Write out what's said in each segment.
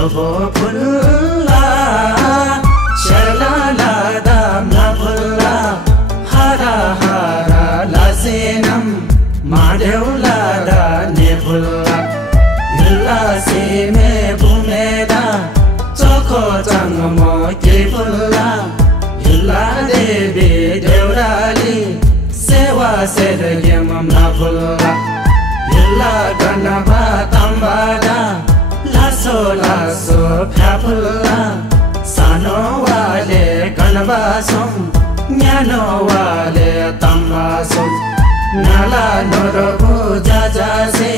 Jobo pulla Sharla ladam na pulla Hara hara lasinam Madev lada ne pulla Yulla si me bumeda Choko changmo ki pulla Yulla devi devrali Sewa sergyam na pulla Yulla ganaba tambada Lasso lasso phapulla Sano wale kanvasum Nyano wale tambasum Nala norobu jajase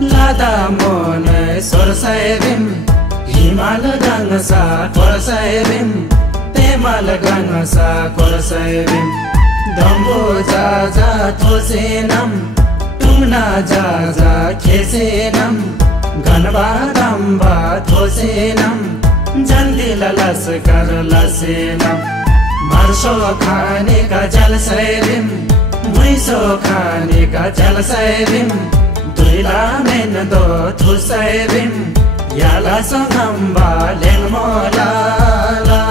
Lada mone sorsairim Himal gangsa korsairim Temal gangsa korsairim Dambu jaja thosinam Tumna jaja kesinam Ganba damba thosinam Jandila laskar lasinam Marsho khane ka jalsairim Muiso khane ka jalsairim Duila men do thusairim Yala sangamba lengmola la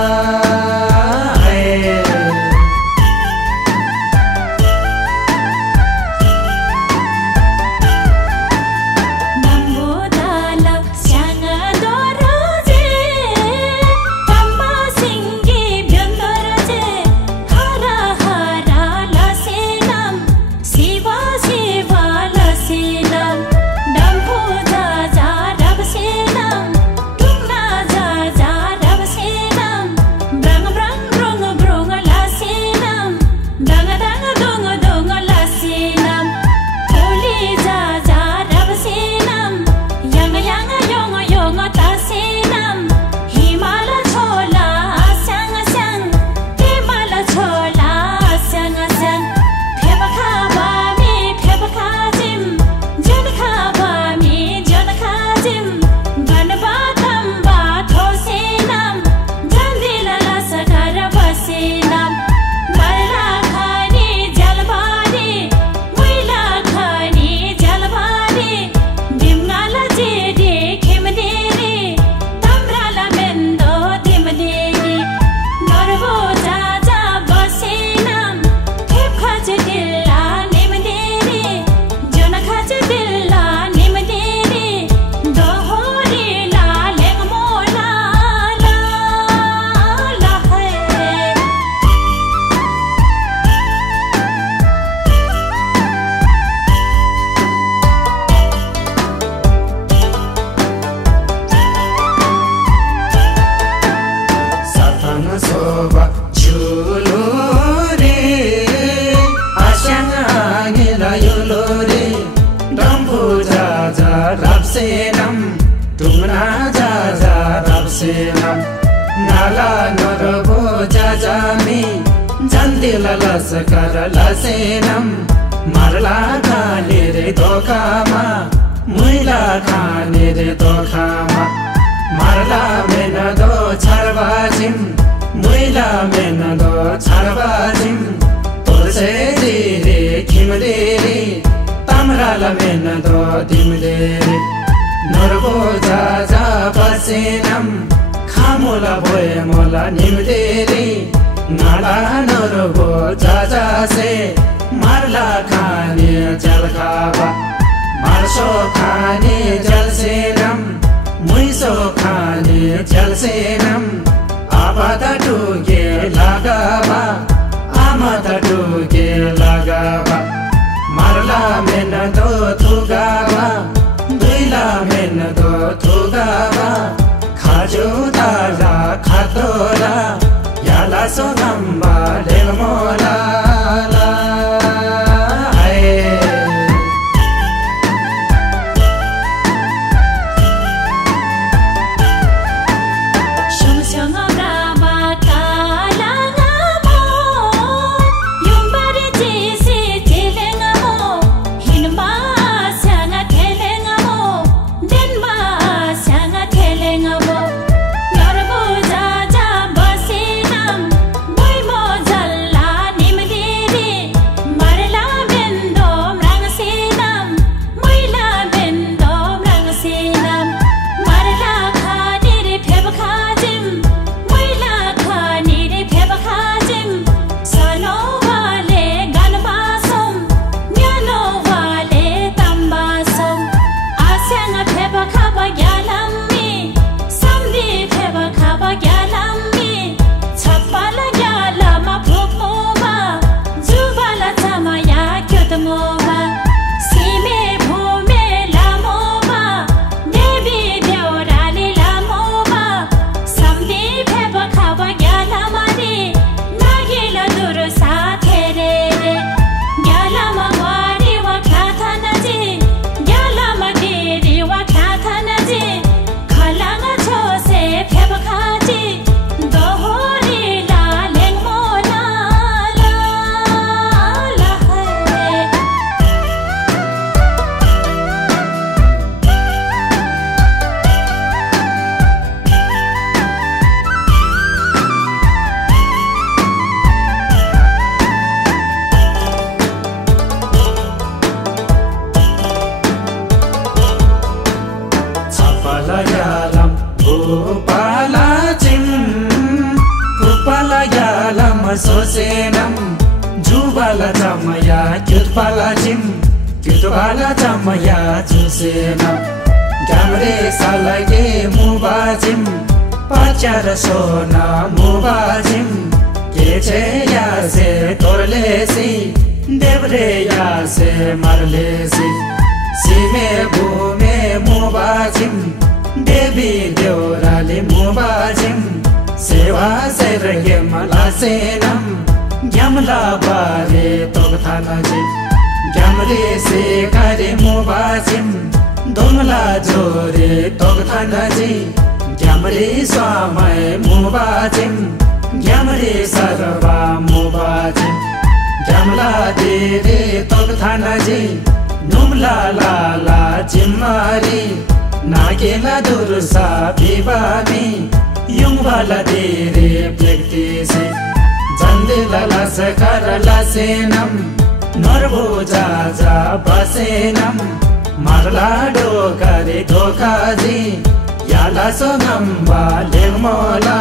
Nala norobo jajami Jandila laskar lasinam Marla khane re dokhama Muila khane re dokhama Marla mena do charvajim Muila mena do charvajim Torse dire khimdere Tamrala mena do dimdere Norbo jaja pasinam Khamula boy mola nimdere Nala norbo jaja se Marla khane jal khaba Marsho khane jal senam Muiso khane jal senam Abada tuge lagaba Amada tuge lagaba Marla mena do thugaba Duila mena do thugaba Khaju dala khatora Yala sogamba lelmola la Narbo jaja basinam, boy mo jalla nimdi सोसेनम जुबाला चमया क्युतपाला जिम क्युतपाला चमया जुसेनम ग्यामरे सालगे मुबाजिम पाचार सोना मुबाजिम केचे यासे तोरलेसी देवरे यासे मारलेसी सीमे भूमे मुबाजिम देवी देवराली मुबाजिम सेवा सेरगे मलासेनम ग्यामला बारे तोगथानजी ग्यामरे से करे मुबाजिम दोमला जोरे तोगथानजी ग्यामरे स्वामय मुबाजिम ग्यामरे सर्वा मुबाजिम ग्यामला देरे तोगथानजी नुमला लाला जिम्मारी नागेला दुर्सा बिबामी युङवाला देरे व्यक्ति से जन्देला लसकर लसेनम नरभो जा बसेनम मारला डोकरे धोकाजी याला सोनम्बा लेमोला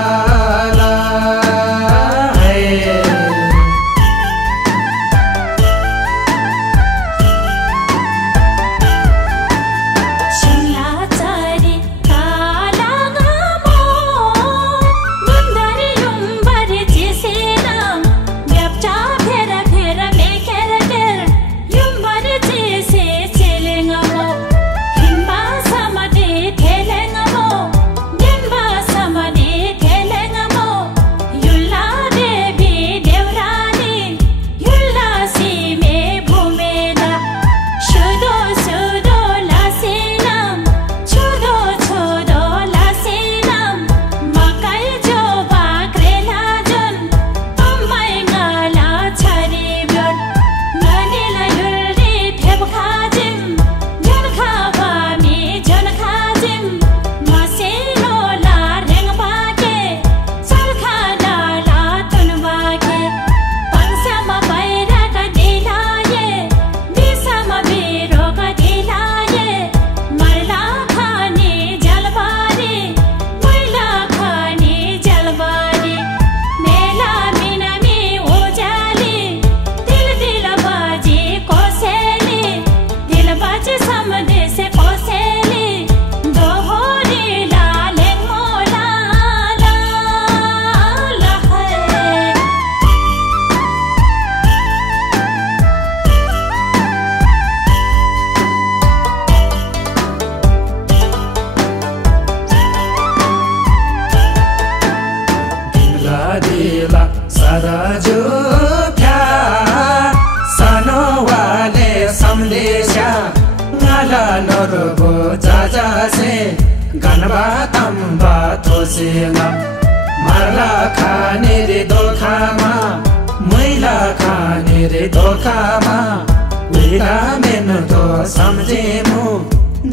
सराजो फ्या सानो वाले संदेशा नाला नरबो जाजा से गनबा तंबा तोसेना मारला खाने रे दोखामा मैला खाने रे दोखामा दुईला मेन दो समझे मु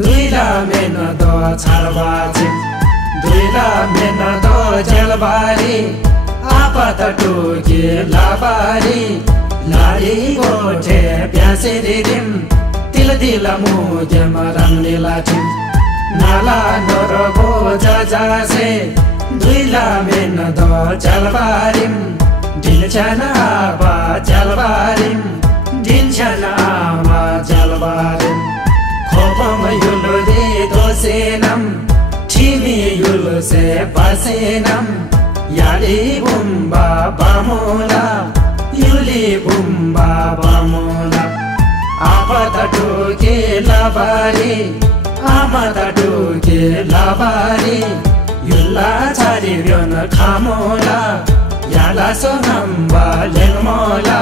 दुईला मेन दो छारबाजे दुईला मेन दो जलबारी आपत टोके लाबारी लारी गोठे प्यासे रिम तिल दिल मुझे मरंगली लाठिम नाला नरबो जासे दुईला मेन दो जलबारिम दिनचन आबा जलबारिम दिनचन आमा जलबारिम खोपम युलो दे दोसेनम ठिमी युलो से पासेनम याली बुम्बा बामोला युली बुम्बा बामोला आपत टोके लाबारी आमत टोके लाबारी युल्ला चारी व्योन खामोला याला सोनम्बा लेमोला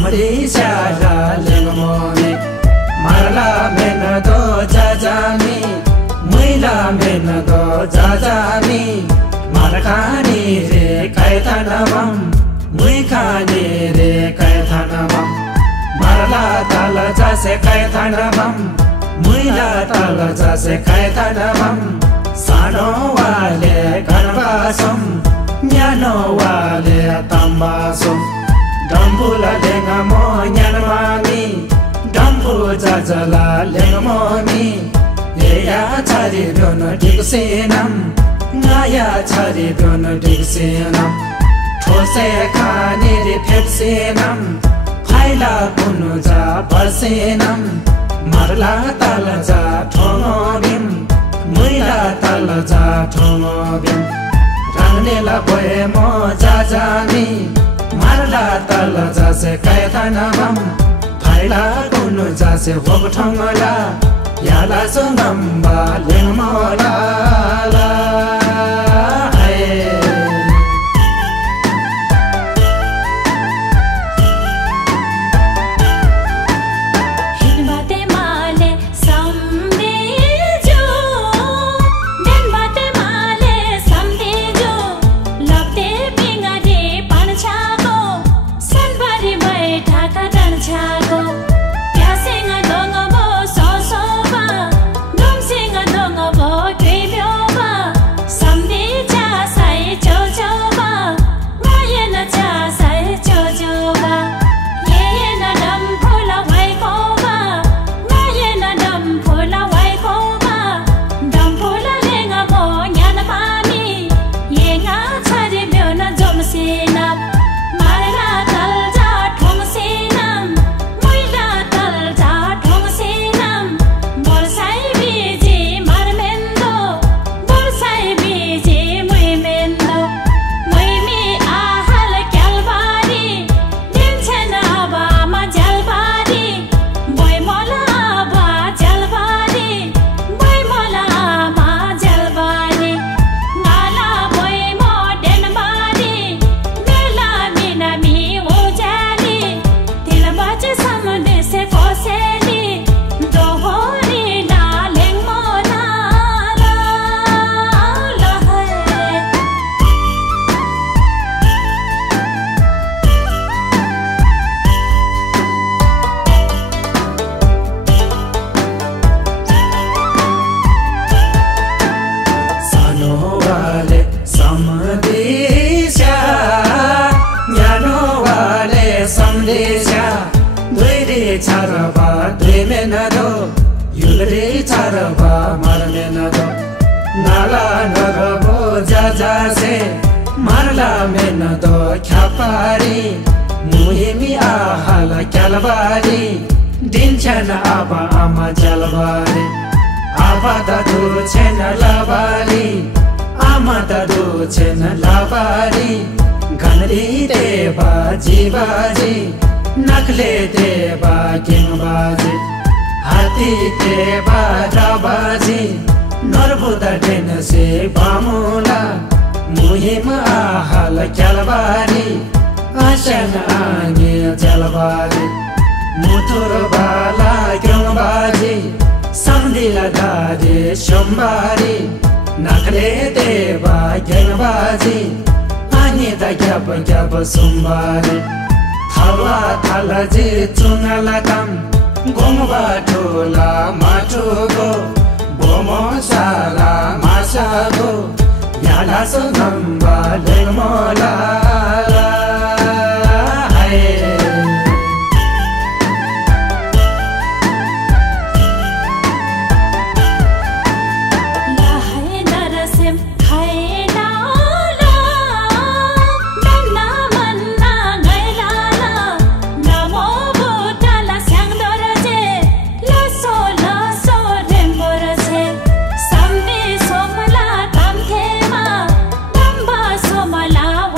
समदेशा लेगमोमी मारला मेन दो जाजामी मैला मेन दो जाजामी मारखानी रे कैथानबम मुइखानी रे कैथानबम मारला ताल जासे कैथानबम मुइला ताल जासे कैथानबम सानो वाले गणवासम न्यानो वाले तम्बासम डम्बुला लेगमो न्यानमामी डम्बु जाजला लेगमोमी येया छारी दोन डिक्सेनम नाया छारी दोन डिक्सेनम ठोसे खाने रे फेप्सेनम फाइला कुनु जा बसेनम मारला ताल जा ठोङोबिम मैला ताल जा ठोङोबिम रांनेला भए मो जाजामी मारला ताल जा से कैथानबम फाइला कुनु जा से होग ठोङला याला सुनम्बा लेगमोला ला चारबा द्वेमेनदो युलरे चारबा मारमेनदो नाला नगबो जाजासे मारला मेनदो ख्यापारी मुहिमी आहाला क्यालबारी दिन्छन् आबा आमा जलबारी आबा दादु छेन लाबारी आमा दादु छेन लाबारी घनरी देवा जीवाजी नखले देवा किङबाजी हात्ती देवा राबाजी नरबुदा डेनसे बामुला मुहिम आहाल क्यालबारी आशन आगे जलबारी मुथुर बाला किङबाजी समदिला दादे सोमबारी नखले देवा किङबाजी आनिदा ग्याप ग्याप सोमबारी थाला थाला जे चुङला काम गोमबा ठोला माटोको बोमो साला मासाको याला सुगम्बा लेगमोला Somala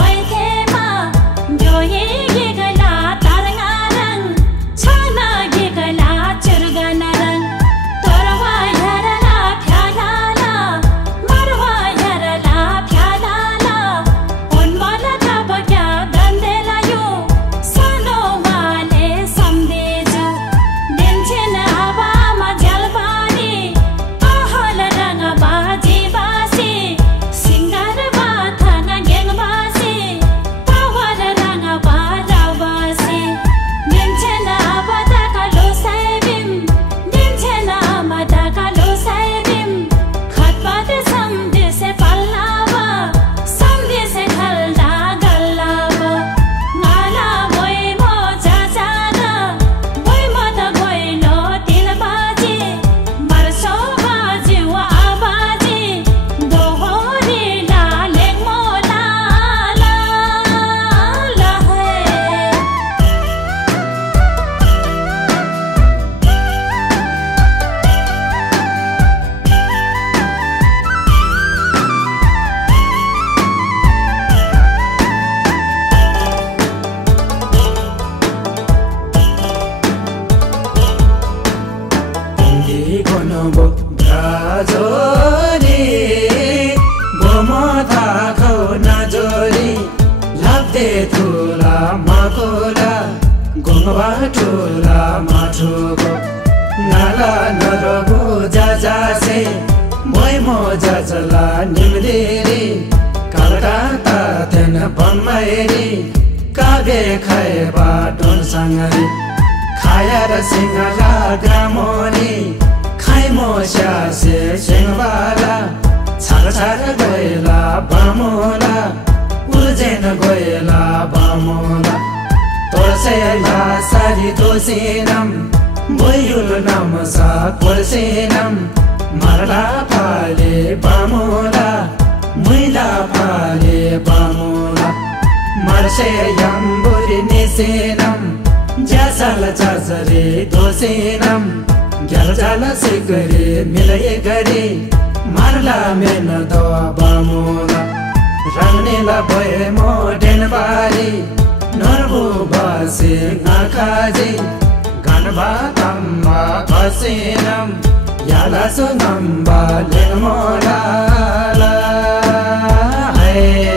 बो ब्राजोरी बोमो थाखौ नाजोरी लाब्दे ठुला माकोला गोङबा ठुला माठुको नाला नरबो जाजासे मोइमो जाजला निम्देरी कलकत्ता तेन बम्बईरी कागे खाएबा टोन सङ्गरी खाएर सिंहला ग्रामोनी खाइमो स्यासे सिंहवाला छार छार गएला बामोला उर्जेन गएला बामोला तोर्सेला सारी दोसिनम बोयुल नाम सा कोर्सेनम मरला फाले बामोला मुइला फाले बामोला मर्से यम्बुरी निसेनम ज्यासल चासरे दोसेनम ग्यालजाल सिगरे मिलए गरे मारला मेन दो बामोला रंगनेला भए मोडेन बारी नरबु बासे नाकाजे गनबा तम्बा बसेनम याला सुनम्बा लेमोला है